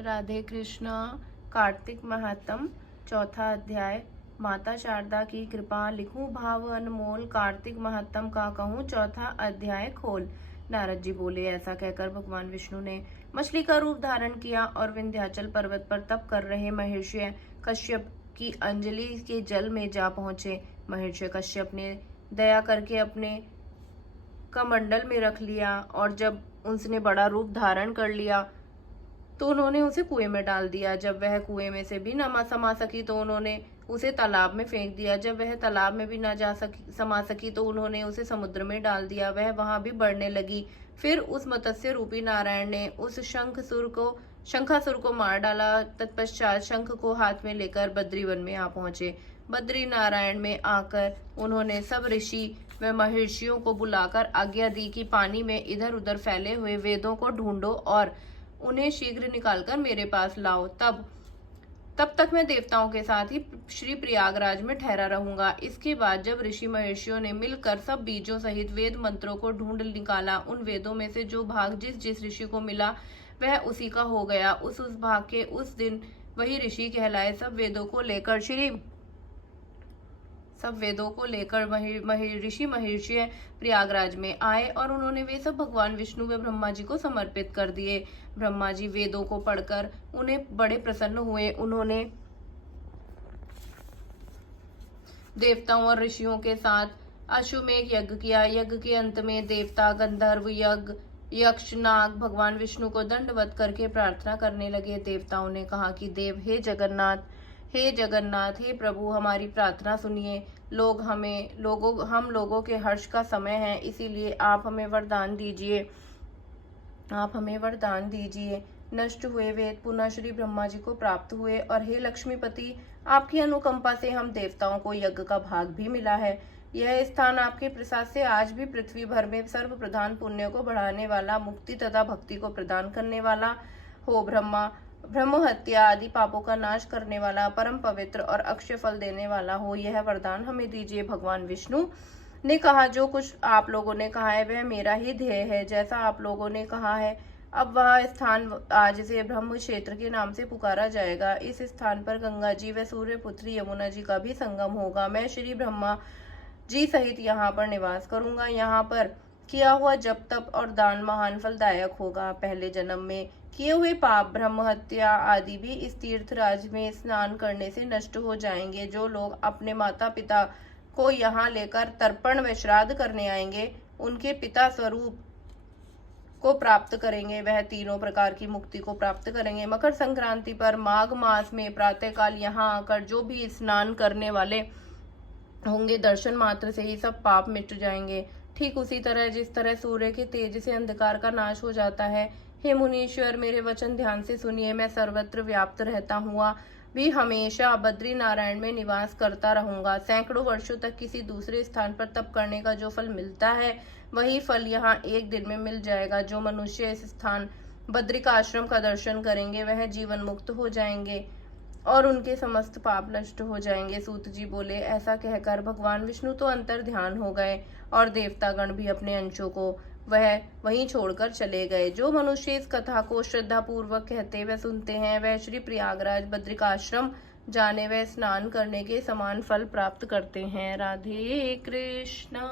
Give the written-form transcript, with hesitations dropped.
राधे कृष्णा। कार्तिक महात्म चौथा अध्याय। माता शारदा की कृपा लिखूं भाव अनमोल, कार्तिक महात्म का कहूँ चौथा अध्याय खोल। नारद जी बोले, ऐसा कहकर भगवान विष्णु ने मछली का रूप धारण किया और विंध्याचल पर्वत पर तप कर रहे महर्षि कश्यप की अंजलि के जल में जा पहुंचे। महर्षि कश्यप ने दया करके अपने कमंडल में रख लिया और जब उसने बड़ा रूप धारण कर लिया तो उन्होंने उसे कुएं में डाल दिया। जब वह कुएं में से भी न समा सकी तो उन्होंने उसे तालाब में फेंक दिया। जब वह तालाब में भी न समा सकी तो उन्होंने उसे समुद्र में डाल दिया। वह वहां भी बढ़ने लगी। फिर उस मत्स्य रूपी नारायण ने उस शंखासुर को मार डाला। तत्पश्चात शंख को हाथ में लेकर बद्रीवन में आ पहुंचे। बद्री नारायण में आकर उन्होंने सब ऋषि व महर्षियों को बुलाकर आज्ञा दी कि पानी में इधर उधर फैले हुए वेदों को ढूंढो और उन्हें शीघ्र निकालकर मेरे पास लाओ। तब तक मैं देवताओं के साथ ही श्री प्रयागराज में ठहरा रहूंगा। इसके बाद जब ऋषि महर्षियों ने मिलकर सब बीजों सहित वेद मंत्रों को ढूंढ निकाला, उन वेदों में से जो भाग जिस जिस ऋषि को मिला वह उसी का हो गया। उस भाग के उस दिन वही ऋषि कहलाए। सब वेदों को लेकर ऋषि महर्षि प्रयागराज में आए और उन्होंने वे सब भगवान विष्णु व ब्रह्मा जी को समर्पित कर दिए। ब्रह्मा जी वेदों को पढ़कर उन्हें बड़े प्रसन्न हुए। उन्होंने देवताओं और ऋषियों के साथ अश्वमेध यज्ञ किया। यज्ञ के अंत में देवता, गंधर्व, यक्ष, नाग भगवान विष्णु को दंडवत करके प्रार्थना करने लगे। देवताओं ने कहा कि देव, हे जगन्नाथ, हे प्रभु, हमारी प्रार्थना सुनिए। हम लोगों के हर्ष का समय है, इसीलिए आप हमें वरदान दीजिए। नष्ट हुए वेद पुनः श्री ब्रह्मा जी को प्राप्त हुए और हे लक्ष्मीपति, आपकी अनुकंपा से हम देवताओं को यज्ञ का भाग भी मिला है। यह स्थान आपके प्रसाद से आज भी पृथ्वी भर में सर्व प्रधान पुण्य को बढ़ाने वाला, मुक्ति तथा भक्ति को प्रदान करने वाला हो। ब्रह्म हत्या आदि पापों का नाश करने वाला, परम पवित्र और अक्षय फल देने वाला हो। यह वरदान हमें दीजिए। भगवान विष्णु ने कहा, जो कुछ आप लोगों ने कहा है वह मेरा ही ध्येय है। जैसा आप लोगों ने कहा है, अब वह स्थान आज से ब्रह्म क्षेत्र के नाम से पुकारा जाएगा। इस स्थान पर गंगा जी व सूर्यपुत्री यमुना जी का भी संगम होगा। मैं श्री ब्रह्मा जी सहित यहाँ पर निवास करूंगा। यहाँ पर किया हुआ जप, तप और दान महान फलदायक होगा। पहले जन्म में किए हुए पाप, ब्रह्म हत्या आदि भी इस तीर्थ राज में स्नान करने से नष्ट हो जाएंगे। जो लोग अपने माता पिता को यहाँ लेकर तर्पण व श्राद्ध करने आएंगे, उनके पिता स्वरूप को प्राप्त करेंगे। वह तीनों प्रकार की मुक्ति को प्राप्त करेंगे। मकर संक्रांति पर माघ मास में प्रातःकाल यहाँ आकर जो भी स्नान करने वाले होंगे, दर्शन मात्र से ही सब पाप मिट जाएंगे। ठीक उसी तरह जिस तरह सूर्य के तेज से अंधकार का नाश हो जाता है। हे मुनीश्वर, मेरे वचन ध्यान से सुनिए। मैं सर्वत्र व्याप्त रहता हुआ भी हमेशा बद्री नारायण में निवास करता रहूंगा। सैकड़ों वर्षों तक किसी दूसरे स्थान पर तप करने का जो फल मिलता है, वही फल यहाँ एक दिन में मिल जाएगा। जो मनुष्य इस स्थान बद्रिकाश्रम का दर्शन करेंगे, वह जीवन मुक्त हो जाएंगे और उनके समस्त पाप नष्ट हो जाएंगे। सूत जी बोले, ऐसा कहकर भगवान विष्णु तो अंतर ध्यान हो गए और देवतागण भी अपने अंशों को वहीं छोड़कर चले गए। जो मनुष्य इस कथा को श्रद्धा पूर्वक कहते व सुनते हैं, वह श्री प्रयागराज बद्रिकाश्रम जाने व स्नान करने के समान फल प्राप्त करते हैं। राधे कृष्णा।